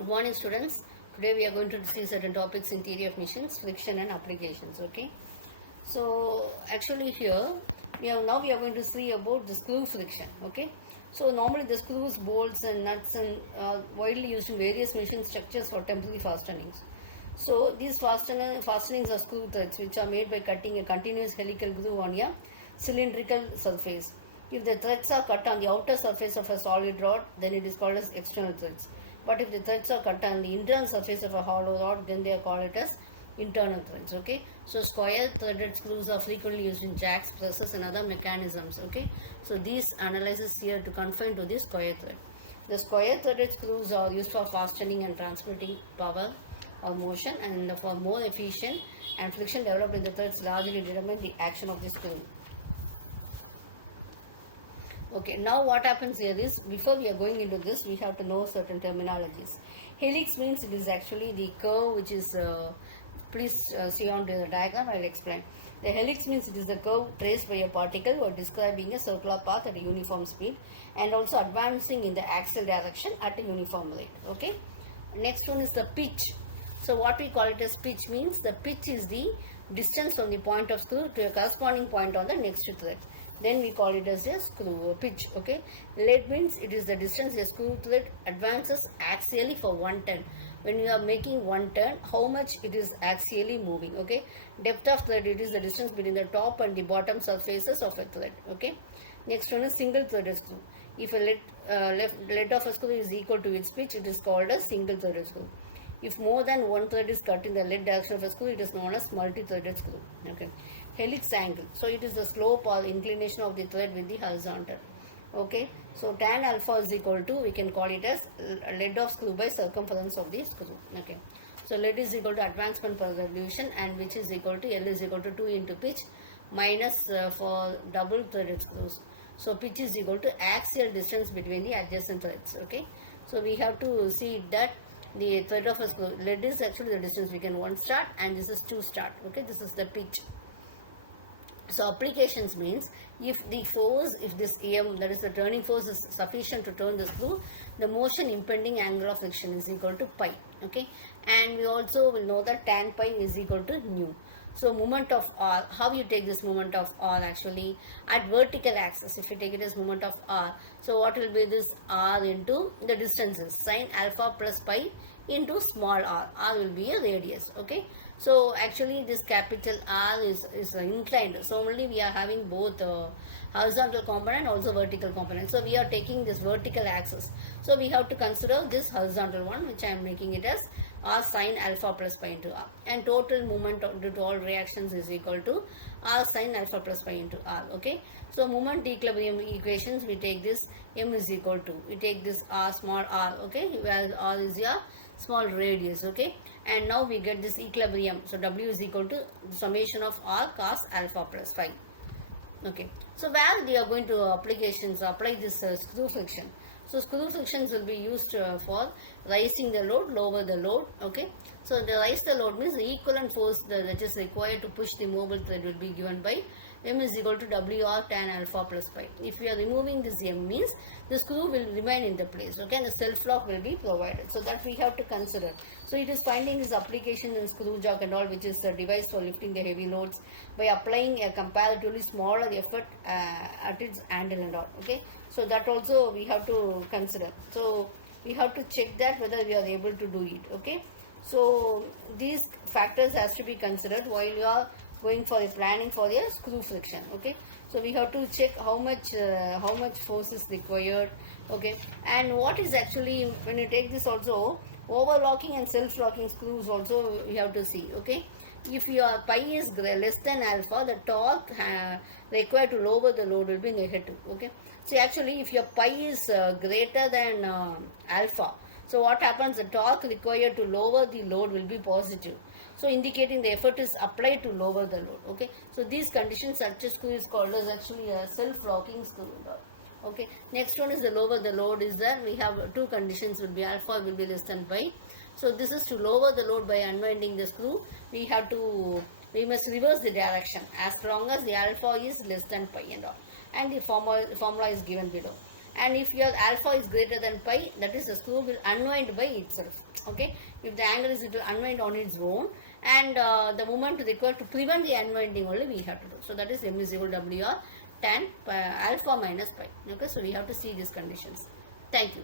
Good morning, students. Today we are going to see certain topics in theory of machines, friction and applications. Okay. So actually here we are going to see about the screw friction. Okay. So normally the screws, bolts and nuts and widely used in various machine structures for temporary fastenings. So these fastenings are screw threads which are made by cutting a continuous helical groove on a cylindrical surface. If the threads are cut on the outer surface of a solid rod, then it is called as external threads. But if the threads are cut on the internal surface of a hollow rod, then they are called it as internal threads. Okay. So square threaded screws are frequently used in jacks, presses and other mechanisms. Okay. So these analysis here to confine to the square thread. The square threaded screws are used for fastening and transmitting power or motion, and for more efficient and friction developed in the threads largely determine the action of the screw. Okay, now what happens here is, before we are going into this, we have to know certain terminologies. Helix means it is actually the curve which is, please see on to the diagram, I will explain. The helix means it is the curve traced by a particle or describing a circular path at a uniform speed and also advancing in the axial direction at a uniform rate. Okay. Next one is the pitch. So what we call it as pitch means the pitch is the distance from the point of screw to a corresponding point on the next thread. Then we call it as a screw pitch. Okay. Lead means it is the distance a screw thread advances axially for one turn. When you are making one turn, how much it is axially moving. Okay. Depth of thread, it is the distance between the top and the bottom surfaces of a thread. Okay. Next one is single threaded screw. If a lead of a screw is equal to its pitch, it is called a single threaded screw. If more than one thread is cut in the lead direction of a screw, it is known as multi-threaded screw. Okay. Helix angle. So it is the slope or inclination of the thread with the horizontal. Okay. So tan alpha is equal to, we can call it as lead of screw by circumference of the screw. Okay. So lead is equal to advancement per revolution, and which is equal to L is equal to 2 into pitch minus for double threaded screws. So pitch is equal to axial distance between the adjacent threads. Okay. So we have to see that the thread of a screw, lead is actually the distance, we can 1 start and this is 2 start. Okay, this is the pitch. So applications means if the force, if this EM, that is the turning force, is sufficient to turn the screw, the motion impending angle of friction is equal to pi. Okay, and we also will know that tan pi is equal to nu. So moment of R, how you take this moment of R actually at vertical axis, if you take it as moment of R, so what will be this R into the distances, sine alpha plus pi into small r, R will be a radius. Okay, so actually this capital R is inclined, so only we are having both horizontal component also vertical component. So we are taking this vertical axis, so we have to consider this horizontal one, which I am making it as R sine alpha plus pi into R, and total moment due to all reactions is equal to R sine alpha plus pi into R. Okay, so moment equilibrium equations, we take this M is equal to, we take this R small r, okay, where R is your small radius. Okay, and now we get this equilibrium, so W is equal to summation of R cos alpha plus phi. Okay, so where we are going to applications apply this screw friction. So screw frictions will be used for raising the load, lower the load. Okay, so the rise the load means the equivalent force that is required to push the mobile thread will be given by M is equal to WR tan alpha plus pi. If we are removing this M means the screw will remain in the place. Okay, and the self lock will be provided. So that we have to consider. So it is finding this application in screw jack and all, which is a device for lifting the heavy loads by applying a comparatively smaller effort at its handle and all. Okay, so that also we have to consider. So we have to check that whether we are able to do it. Okay, so these factors has to be considered while you are going for the planning for the screw friction. Okay, so we have to check how much force is required. Okay, and what is actually, when you take this also, overlocking and self-locking screws also we have to see. Okay, if your pi is less than alpha, the torque required to lower the load will be negative. Okay, so actually if your pi is greater than alpha, so what happens, the torque required to lower the load will be positive, so indicating the effort is applied to lower the load. Okay, so these conditions, such a screw is called as actually a self-locking screw. Okay, next one is the lower the load is there. We have two conditions, will be alpha will be less than pi. So this is to lower the load by unwinding the screw. We must reverse the direction as long as the alpha is less than pi and all, and the formula is given below. And if your alpha is greater than pi, that is the screw will unwind by itself. Okay, if the angle is, it will unwind on its own, and the moment required to prevent the unwinding only we have to do. So that is m is equal to w or tan alpha minus pi. Okay, so we have to see these conditions. Thank you.